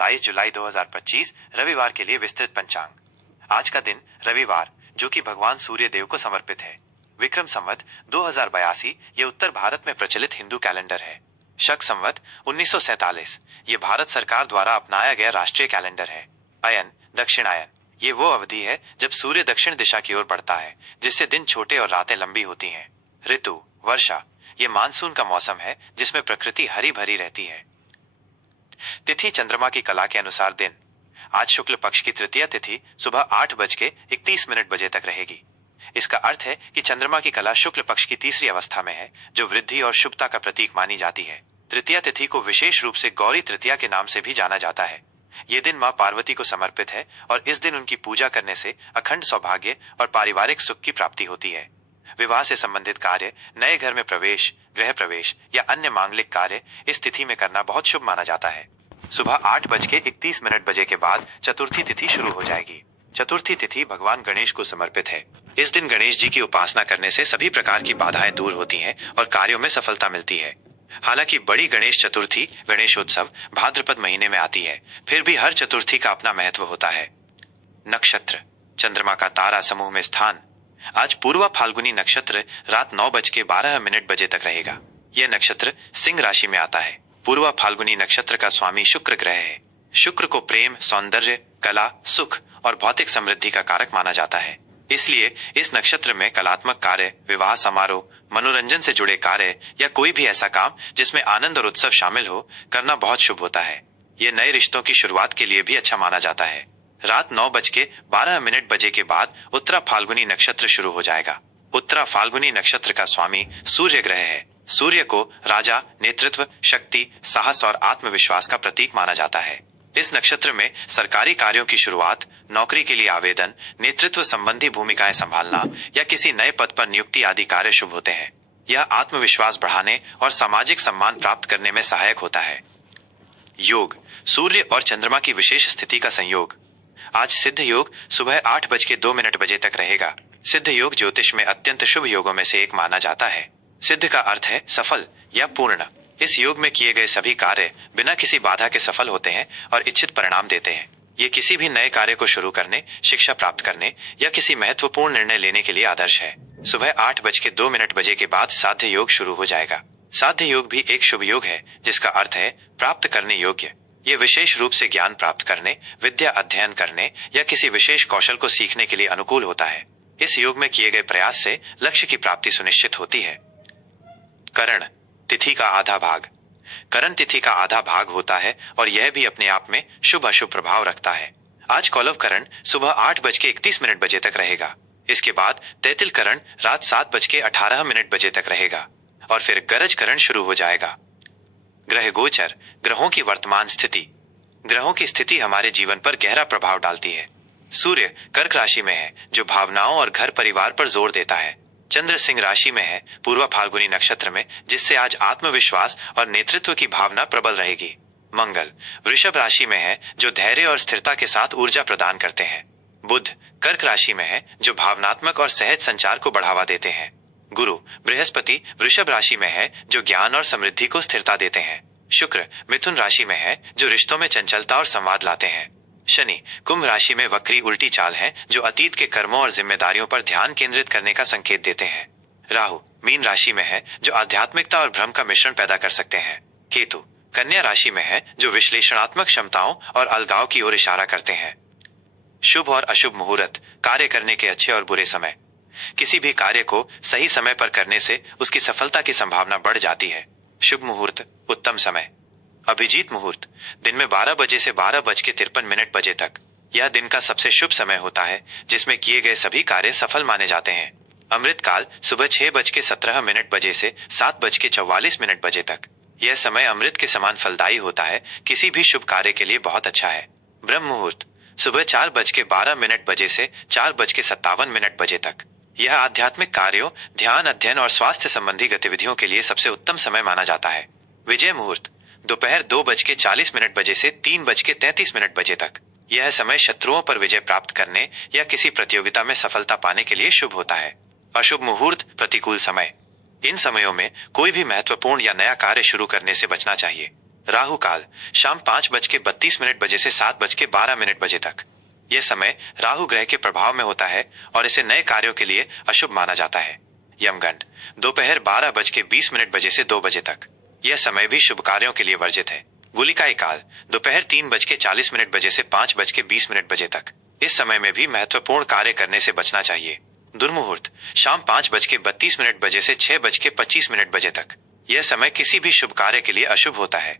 27 जुलाई 2025 रविवार के लिए विस्तृत पंचांग। आज का दिन रविवार, जो कि भगवान सूर्य देव को समर्पित है। विक्रम संवत 2082 ये उत्तर भारत में प्रचलित हिंदू कैलेंडर है। शक संवत 1947 ये भारत सरकार द्वारा अपनाया गया राष्ट्रीय कैलेंडर है। अयन दक्षिणायन ये वो अवधि है जब सूर्य दक्षिण दिशा की ओर बढ़ता है, जिससे दिन छोटे और रातें लंबी होती हैं। ऋतु वर्षा ये मानसून का मौसम है जिसमें प्रकृति हरी भरी रहती है। तिथि चंद्रमा की कला के अनुसार दिन। आज शुक्ल पक्ष की तृतीया तिथि सुबह 8:31 बजे तक रहेगी। इसका अर्थ है कि चंद्रमा की कला शुक्ल पक्ष की तीसरी अवस्था में है, जो वृद्धि और शुभता का प्रतीक मानी जाती है। तृतीया तिथि को विशेष रूप से गौरी तृतीया के नाम से भी जाना जाता है। ये दिन मां पार्वती को समर्पित है और इस दिन उनकी पूजा करने से अखंड सौभाग्य और पारिवारिक सुख की प्राप्ति होती है। विवाह से संबंधित कार्य, नए घर में प्रवेश, गृह प्रवेश या अन्य मांगलिक कार्य इस तिथि में करना बहुत शुभ माना जाता है। सुबह 8:31 बजे के बाद चतुर्थी तिथि शुरू हो जाएगी। चतुर्थी तिथि भगवान गणेश को समर्पित है। इस दिन गणेश जी की उपासना करने से सभी प्रकार की बाधाएं दूर होती हैं और कार्यों में सफलता मिलती है। हालांकि बड़ी गणेश चतुर्थी गणेशोत्सव भाद्रपद महीने में आती है, फिर भी हर चतुर्थी का अपना महत्व होता है। नक्षत्र चंद्रमा का तारा समूह में स्थान। आज पूर्वा फाल्गुनी नक्षत्र रात 9:12 बजे तक रहेगा। यह नक्षत्र सिंह राशि में आता है। पूर्वा फाल्गुनी नक्षत्र का स्वामी शुक्र ग्रह है। शुक्र को प्रेम, सौंदर्य, कला, सुख और भौतिक समृद्धि का कारक माना जाता है। इसलिए इस नक्षत्र में कलात्मक कार्य, विवाह समारोह, मनोरंजन से जुड़े कार्य या कोई भी ऐसा काम जिसमें आनंद और उत्सव शामिल हो, करना बहुत शुभ होता है। ये नए रिश्तों की शुरुआत के लिए भी अच्छा माना जाता है। रात 9:12 बजे के बाद उत्तरा फाल्गुनी नक्षत्र शुरू हो जाएगा। उत्तरा फाल्गुनी नक्षत्र का स्वामी सूर्य ग्रह है। सूर्य को राजा, नेतृत्व, शक्ति, साहस और आत्मविश्वास का प्रतीक माना जाता है। इस नक्षत्र में सरकारी कार्यों की शुरुआत, नौकरी के लिए आवेदन, नेतृत्व संबंधी भूमिकाएं संभालना या किसी नए पद पर नियुक्ति आदि कार्य शुभ होते हैं। यह आत्मविश्वास बढ़ाने और सामाजिक सम्मान प्राप्त करने में सहायक होता है। योग सूर्य और चंद्रमा की विशेष स्थिति का संयोग। आज सिद्ध योग सुबह 8:02 बजे तक रहेगा। सिद्ध योग ज्योतिष में अत्यंत शुभ योगों में से एक माना जाता है। सिद्ध का अर्थ है सफल या पूर्ण। इस योग में किए गए सभी कार्य बिना किसी बाधा के सफल होते हैं और इच्छित परिणाम देते हैं। ये किसी भी नए कार्य को शुरू करने, शिक्षा प्राप्त करने या किसी महत्वपूर्ण निर्णय लेने के लिए आदर्श है। सुबह 8:02 बजे के बाद साध्य योग शुरू हो जाएगा। साध्य योग भी एक शुभ योग है, जिसका अर्थ है प्राप्त करने योग्य। ये विशेष रूप से ज्ञान प्राप्त करने, विद्या अध्ययन करने या किसी विशेष कौशल को सीखने के लिए अनुकूल होता है। इस योग में किए गए प्रयास से लक्ष्य की प्राप्ति सुनिश्चित होती है। करण तिथि का आधा भाग। करण तिथि का आधा भाग होता है और यह भी अपने आप में शुभ अशुभ प्रभाव रखता है। आज कौलव करण सुबह 8:31 बजे तक रहेगा। इसके बाद तैतिल करण रात 7:18 बजे तक रहेगा और फिर गरज करण शुरू हो जाएगा। ग्रह गोचर ग्रहों की वर्तमान स्थिति। ग्रहों की स्थिति हमारे जीवन पर गहरा प्रभाव डालती है। सूर्य कर्क राशि में है, जो भावनाओं और घर परिवार पर जोर देता है। चंद्र सिंह राशि में है, पूर्वा फाल्गुनी नक्षत्र में, जिससे आज आत्मविश्वास और नेतृत्व की भावना प्रबल रहेगी। मंगल वृषभ राशि में है, जो धैर्य और स्थिरता के साथ ऊर्जा प्रदान करते हैं। बुध कर्क राशि में है, जो भावनात्मक और सहज संचार को बढ़ावा देते हैं। गुरु बृहस्पति वृषभ राशि में है, जो ज्ञान और समृद्धि को स्थिरता देते हैं। शुक्र मिथुन राशि में है, जो रिश्तों में चंचलता और संवाद लाते हैं। शनि कुंभ राशि में वक्री उल्टी चाल है, जो अतीत के कर्मों और जिम्मेदारियों पर ध्यान केंद्रित करने का संकेत देते हैं। राहु मीन राशि में है, जो आध्यात्मिकता और भ्रम का मिश्रण पैदा कर सकते हैं। केतु कन्या राशि में है, जो विश्लेषणात्मक क्षमताओं और अलगाव की ओर इशारा करते हैं। शुभ और अशुभ मुहूर्त कार्य करने के अच्छे और बुरे समय। किसी भी कार्य को सही समय पर करने से उसकी सफलता की संभावना बढ़ जाती है। शुभ मुहूर्त उत्तम समय। अभिजीत मुहूर्त दिन में 12 बजे से 12:53 बजे तक। यह दिन का सबसे शुभ समय होता है, जिसमें किए गए सभी कार्य सफल माने जाते हैं। अमृत काल सुबह 6:17 बजे से 7:44 बजे तक। यह समय अमृत के समान फलदायी होता है, किसी भी शुभ कार्य के लिए बहुत अच्छा है। ब्रह्म मुहूर्त सुबह 4:12 बजे से 4:57 बजे तक। यह आध्यात्मिक कार्यों, ध्यान, अध्ययन और स्वास्थ्य संबंधी गतिविधियों के लिए सबसे उत्तम समय माना जाता है। विजय मुहूर्त दोपहर 2:40 बजे से 3:33 बजे तक। यह समय शत्रुओं पर विजय प्राप्त करने या किसी प्रतियोगिता में सफलता पाने के लिए शुभ होता है। अशुभ मुहूर्त प्रतिकूल समय। इन समयों में कोई भी महत्वपूर्ण या नया कार्य शुरू करने से बचना चाहिए। राहु काल शाम 5:32 बजे से 7:12 बजे तक। यह समय राहु ग्रह के प्रभाव में होता है और इसे नए कार्यों के लिए अशुभ माना जाता है। यमगंड दोपहर 12:20 बजे से 2 बजे तक। यह समय भी शुभ कार्यों के लिए वर्जित है। गुलिकाई काल दोपहर 3:40 बजे से 5:20 बजे तक। इस समय में भी महत्वपूर्ण कार्य करने से बचना चाहिए। दुर्मुहूर्त शाम 5:32 बजे से 6:25 बजे तक। यह समय किसी भी शुभ कार्य के लिए अशुभ होता है।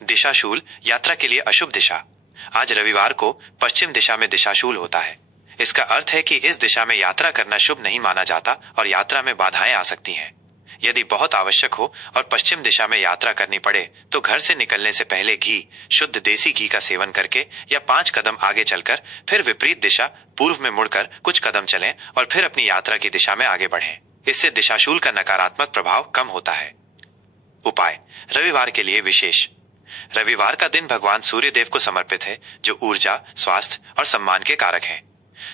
दिशाशूल यात्रा के लिए अशुभ दिशा। आज रविवार को पश्चिम दिशा में दिशाशूल होता है। इसका अर्थ है कि इस दिशा में यात्रा करना शुभ नहीं माना जाता और यात्रा में बाधाएं आ सकती हैं। यदि बहुत आवश्यक हो और पश्चिम दिशा में यात्रा करनी पड़े तो घर से निकलने से पहले घी, शुद्ध देसी घी का सेवन करके या 5 कदम आगे चलकर फिर विपरीत दिशा पूर्व में मुड़कर कुछ कदम चलें और फिर अपनी यात्रा की दिशा में आगे बढ़ें। इससे दिशाशूल का नकारात्मक प्रभाव कम होता है। उपाय रविवार के लिए विशेष। रविवार का दिन भगवान सूर्य देव को समर्पित है, जो ऊर्जा, स्वास्थ्य और सम्मान के कारक हैं।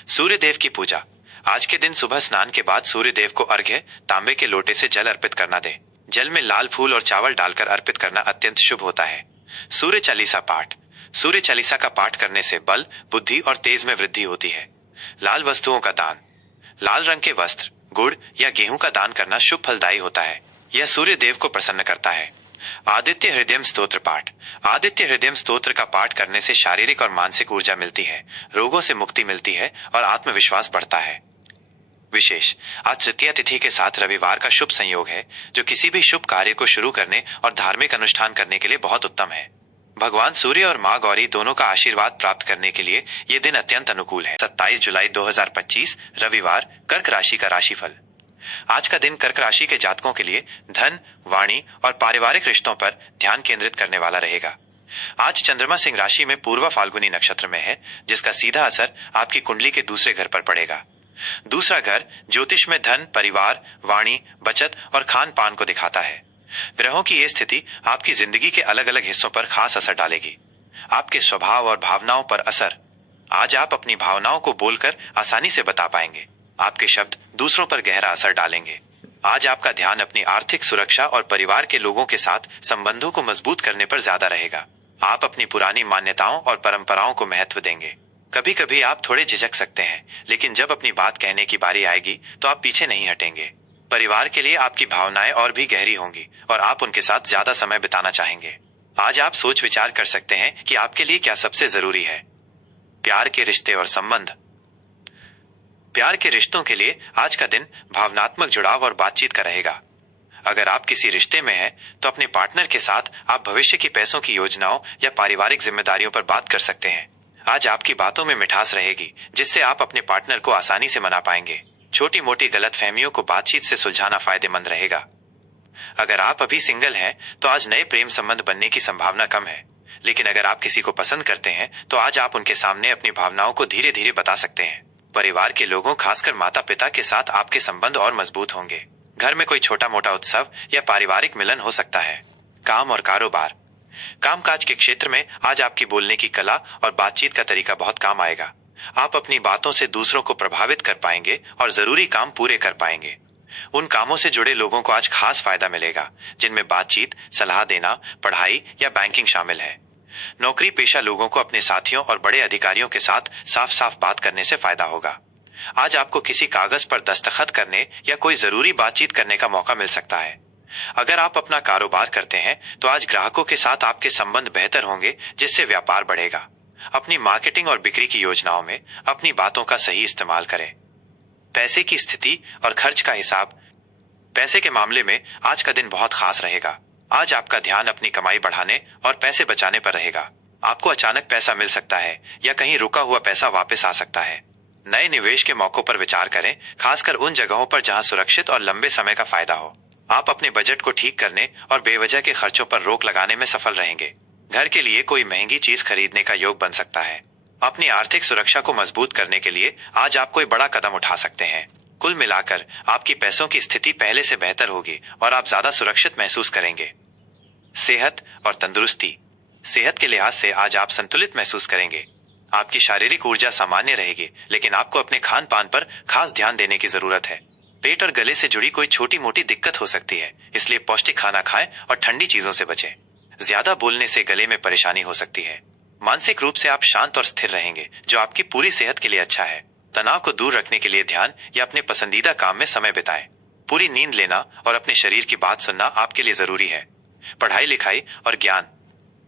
सूर्य देव की पूजा। आज के दिन सुबह स्नान के बाद सूर्य देव को अर्घ्य तांबे के लोटे से जल अर्पित करना दे। जल में लाल फूल और चावल डालकर अर्पित करना अत्यंत शुभ होता है। सूर्य चालीसा पाठ। सूर्य चालीसा का पाठ करने से बल, बुद्धि और तेज में वृद्धि होती है। लाल वस्तुओं का दान। लाल रंग के वस्त्र, गुड़ या गेहूं का दान करना शुभ फलदायी होता है। यह सूर्य देव को प्रसन्न करता है। आदित्य हृदय स्तोत्र पाठ। आदित्य हृदय स्तोत्र का पाठ करने से शारीरिक और मानसिक ऊर्जा मिलती है, रोगों से मुक्ति मिलती है और आत्मविश्वास बढ़ता है। विशेष आज तृतीया तिथि के साथ रविवार का शुभ संयोग है, जो किसी भी शुभ कार्य को शुरू करने और धार्मिक अनुष्ठान करने के लिए बहुत उत्तम है। भगवान सूर्य और माँ गौरी दोनों का आशीर्वाद प्राप्त करने के लिए ये दिन अत्यंत अनुकूल है। 27 जुलाई 2025 रविवार, कर्क राशि का राशिफल। आज का दिन कर्क राशि के जातकों के लिए धन, वाणी और पारिवारिक रिश्तों पर ध्यान केंद्रित करने वाला रहेगा। आज चंद्रमा सिंह राशि में पूर्वा फाल्गुनी नक्षत्र में है, जिसका सीधा असर आपकी कुंडली के दूसरे घर पर पड़ेगा। दूसरा घर ज्योतिष में धन, परिवार, वाणी, बचत और खान पान को दिखाता है। ग्रहों की यह स्थिति आपकी जिंदगी के अलग अलग हिस्सों पर खास असर डालेगी। आपके स्वभाव और भावनाओं पर असर। आज आप अपनी भावनाओं को बोलकर आसानी से बता पाएंगे। आपके शब्द दूसरों पर गहरा असर डालेंगे। आज आपका ध्यान अपनी आर्थिक सुरक्षा और परिवार के लोगों के साथ संबंधों को मजबूत करने पर ज्यादा रहेगा। आप अपनी पुरानी मान्यताओं और परंपराओं को महत्व देंगे। कभी कभी आप थोड़े झिझक सकते हैं, लेकिन जब अपनी बात कहने की बारी आएगी तो आप पीछे नहीं हटेंगे। परिवार के लिए आपकी भावनाएं और भी गहरी होंगी और आप उनके साथ ज्यादा समय बिताना चाहेंगे। आज आप सोच विचार कर सकते हैं कि आपके लिए क्या सबसे जरूरी है। प्यार के रिश्ते और संबंध। प्यार के रिश्तों के लिए आज का दिन भावनात्मक जुड़ाव और बातचीत का रहेगा। अगर आप किसी रिश्ते में हैं, तो अपने पार्टनर के साथ आप भविष्य की पैसों की योजनाओं या पारिवारिक जिम्मेदारियों पर बात कर सकते हैं। आज आपकी बातों में मिठास रहेगी, जिससे आप अपने पार्टनर को आसानी से मना पाएंगे। छोटी मोटी गलतफहमियों को बातचीत से सुलझाना फायदेमंद रहेगा। अगर आप अभी सिंगल हैं, तो आज नए प्रेम संबंध बनने की संभावना कम है, लेकिन अगर आप किसी को पसंद करते हैं तो आज आप उनके सामने अपनी भावनाओं को धीरे धीरे बता सकते हैं। परिवार के लोगों, खासकर माता पिता के साथ आपके संबंध और मजबूत होंगे। घर में कोई छोटा मोटा उत्सव या पारिवारिक मिलन हो सकता है। काम और कारोबार। कामकाज के क्षेत्र में आज आपकी बोलने की कला और बातचीत का तरीका बहुत काम आएगा। आप अपनी बातों से दूसरों को प्रभावित कर पाएंगे और जरूरी काम पूरे कर पाएंगे। उन कामों से जुड़े लोगों को आज खास फायदा मिलेगा, जिनमें बातचीत, सलाह देना, पढ़ाई या बैंकिंग शामिल है। नौकरी पेशा लोगों को अपने साथियों और बड़े अधिकारियों के साथ साफ साफ बात करने से फायदा होगा। आज आपको किसी कागज पर दस्तखत करने या कोई जरूरी बातचीत करने का मौका मिल सकता है। अगर आप अपना कारोबार करते हैं तो आज ग्राहकों के साथ आपके संबंध बेहतर होंगे, जिससे व्यापार बढ़ेगा। अपनी मार्केटिंग और बिक्री की योजनाओं में अपनी बातों का सही इस्तेमाल करें। पैसे की स्थिति और खर्च का हिसाब। पैसे के मामले में आज का दिन बहुत खास रहेगा। आज आपका ध्यान अपनी कमाई बढ़ाने और पैसे बचाने पर रहेगा। आपको अचानक पैसा मिल सकता है या कहीं रुका हुआ पैसा वापस आ सकता है। नए निवेश के मौकों पर विचार करें, खासकर उन जगहों पर जहां सुरक्षित और लंबे समय का फायदा हो। आप अपने बजट को ठीक करने और बेवजह के खर्चों पर रोक लगाने में सफल रहेंगे। घर के लिए कोई महंगी चीज खरीदने का योग बन सकता है। अपनी आर्थिक सुरक्षा को मजबूत करने के लिए आज आप कोई बड़ा कदम उठा सकते हैं। कुल मिलाकर आपकी पैसों की स्थिति पहले से बेहतर होगी और आप ज्यादा सुरक्षित महसूस करेंगे। सेहत और तंदुरुस्ती। सेहत के लिहाज से आज आप संतुलित महसूस करेंगे। आपकी शारीरिक ऊर्जा सामान्य रहेगी, लेकिन आपको अपने खान पान पर खास ध्यान देने की जरूरत है। पेट और गले से जुड़ी कोई छोटी मोटी दिक्कत हो सकती है, इसलिए पौष्टिक खाना खाएं और ठंडी चीजों से बचें। ज्यादा बोलने से गले में परेशानी हो सकती है। मानसिक रूप से आप शांत और स्थिर रहेंगे, जो आपकी पूरी सेहत के लिए अच्छा है। तनाव को दूर रखने के लिए ध्यान या अपने पसंदीदा काम में समय बिताएं। पूरी नींद लेना और अपने शरीर की बात सुनना आपके लिए जरूरी है। पढ़ाई लिखाई और ज्ञान,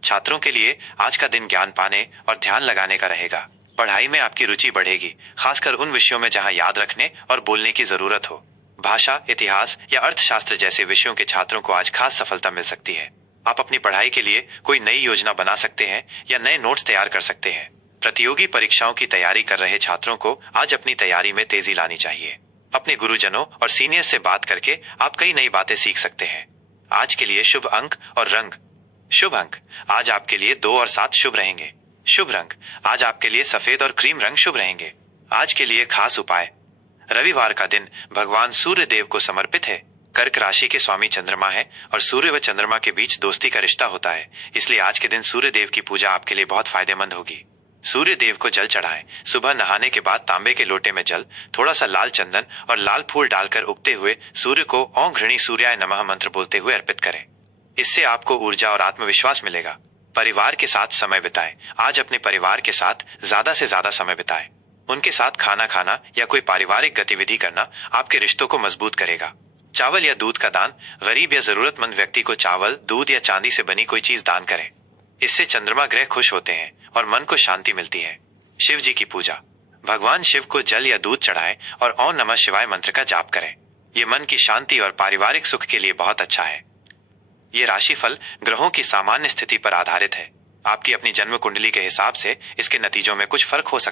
छात्रों के लिए आज का दिन ज्ञान पाने और ध्यान लगाने का रहेगा। पढ़ाई में आपकी रुचि बढ़ेगी, खासकर उन विषयों में जहां याद रखने और बोलने की जरूरत हो। भाषा, इतिहास या अर्थशास्त्र जैसे विषयों के छात्रों को आज खास सफलता मिल सकती है। आप अपनी पढ़ाई के लिए कोई नई योजना बना सकते हैं या नए नोट्स तैयार कर सकते हैं। प्रतियोगी परीक्षाओं की तैयारी कर रहे छात्रों को आज अपनी तैयारी में तेजी लानी चाहिए। अपने गुरुजनों और सीनियर से बात करके आप कई नई बातें सीख सकते हैं। आज के लिए शुभ अंक और रंग। शुभ अंक आज आपके लिए 2 और 7 शुभ रहेंगे। शुभ रंग आज आपके लिए सफेद और क्रीम रंग शुभ रहेंगे। आज के लिए खास उपाय, रविवार का दिन भगवान सूर्य देव को समर्पित है। कर्क राशि के स्वामी चंद्रमा है और सूर्य व चंद्रमा के बीच दोस्ती का रिश्ता होता है, इसलिए आज के दिन सूर्य देव की पूजा आपके लिए बहुत फायदेमंद होगी। सूर्य देव को जल चढ़ाएं। सुबह नहाने के बाद तांबे के लोटे में जल, थोड़ा सा लाल चंदन और लाल फूल डालकर उगते हुए सूर्य को ओम घृणी सूर्याय नमः मंत्र बोलते हुए अर्पित करें। इससे आपको ऊर्जा और आत्मविश्वास मिलेगा। परिवार के साथ समय बिताएं। आज अपने परिवार के साथ ज्यादा से ज्यादा समय बिताएं। उनके साथ खाना खाना या कोई पारिवारिक गतिविधि करना आपके रिश्तों को मजबूत करेगा। चावल या दूध का दान, गरीब या जरूरतमंद व्यक्ति को चावल, दूध या चांदी से बनी कोई चीज दान करें। इससे चंद्रमा ग्रह खुश होते हैं और मन को शांति मिलती है। शिव जी की पूजा, भगवान शिव को जल या दूध चढ़ाएं और ओम नमः शिवाय मंत्र का जाप करें। ये मन की शांति और पारिवारिक सुख के लिए बहुत अच्छा है। ये राशिफल ग्रहों की सामान्य स्थिति पर आधारित है। आपकी अपनी जन्म कुंडली के हिसाब से इसके नतीजों में कुछ फर्क हो सकता है।